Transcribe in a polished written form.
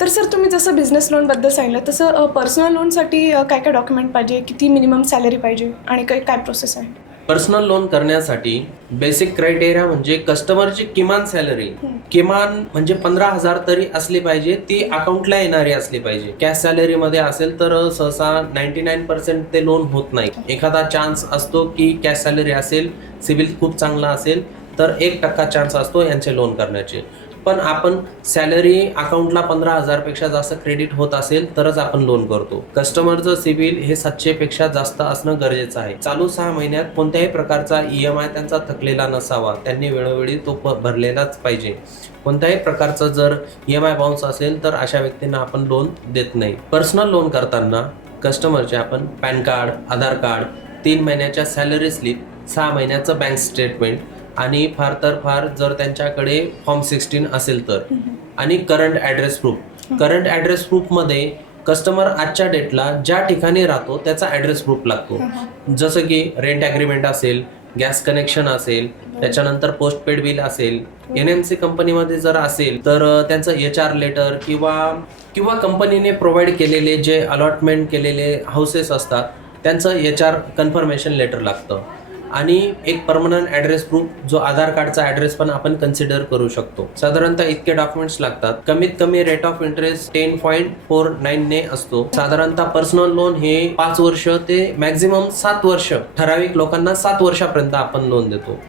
तर सर तुम्ही जसं बिझनेस लोनबद्दल सांगितलं तसं पर्सनल लोनसाठी काय काय डॉक्युमेंट पाहिजे, किती मिनिमम सॅलरी पाहिजे आणि काय काय प्रोसेस आहे? पर्सनल लोन करण्यासाठी बेसिक क्रायटेरिया म्हणजे कस्टमरची किमान सॅलरी किमान म्हणजे 15,000 तरी असली पाहिजे, ती अकाउंटला येणारी असली पाहिजे. कॅश सॅलरी मध्ये असेल तर सहसा 99% ते लोन होत नाही. एखादा चान्स असतो की कॅश सॅलरी असेल, सिबिल खूप चांगला असेल तर 1% चान्स असतो यांचे लोन करण्याचे. पण आपण सॅलरी अकाउंटला 15,000 पेक्षा जास्त क्रेडिट होत असेल तरच आपण लोन करतो. कस्टमरचं सिबिल हे 700 पेक्षा जास्त असणं गरजेचं आहे. चालू 6 महिन्यात कोणत्याही प्रकारचा EMI त्यांचा थकलेला नसावा, त्यांनी वेळोवेळी तो भरलेलाच पाहिजे. कोणत्याही प्रकारचा जर EMI बाउन्स असेल तर अशा व्यक्तींना आपण लोन देत नाही. पर्सनल लोन करताना कस्टमरचे आपण पॅन कार्ड, आधार कार्ड, 3 महिन्याच्या सॅलरी स्लिप, 6 महिन्याचं बँक स्टेटमेंट आणि फार तर फार जर त्यांच्याकडे फॉर्म 16 असेल तर, आणि current address proof. Current address प्रूफमध्ये कस्टमर आजच्या डेटला ज्या ठिकाणी राहतो त्याचा ॲड्रेस प्रूफ लागतो. जसं की रेंट ॲग्रीमेंट असेल, गॅस कनेक्शन असेल, त्याच्यानंतर पोस्टपेड बिल असेल, NMC कंपनीमध्ये जर असेल तर त्यांचं HR लेटर किंवा कंपनीने प्रोव्हाइड केलेले जे अलॉटमेंट केलेले हाऊसेस असतात त्यांचं HR कन्फर्मेशन लेटर लागतं. आणि एक परमनंट ॲड्रेस प्रूफ जो आधार कार्डचा ॲड्रेस पण आपण कन्सिडर करू शकतो. साधारणतः इतके डॉक्युमेंट्स लागतात. कमीत कमी रेट ऑफ इंटरेस्ट 10.49 ने असतो. साधारणतः पर्सनल लोन हे 5 वर्ष ते मॅक्झिमम 7 वर्ष, ठराविक लोकांना 7 वर्षापर्यंत आपण लोन देतो.